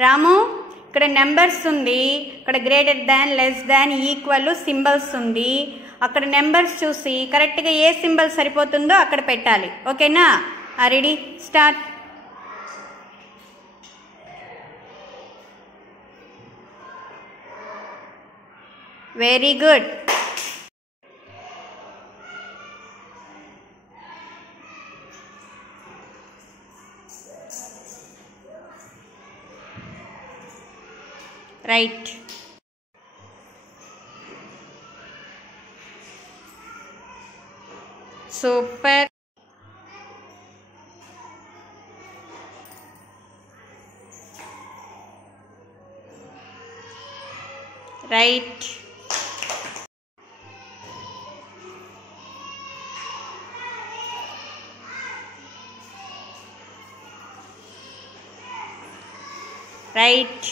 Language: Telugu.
రాము ఇక్కడ నెంబర్స్ ఉంది, ఇక్కడ greater than, less than, equal symbols ఉంది. అక్కడ నెంబర్స్ చూసి కరెక్ట్గా ఏ సింబల్ సరిపోతుందో అక్కడ పెట్టాలి. ఓకేనా? Ready, start. Very good. Right. Super. Right. Right.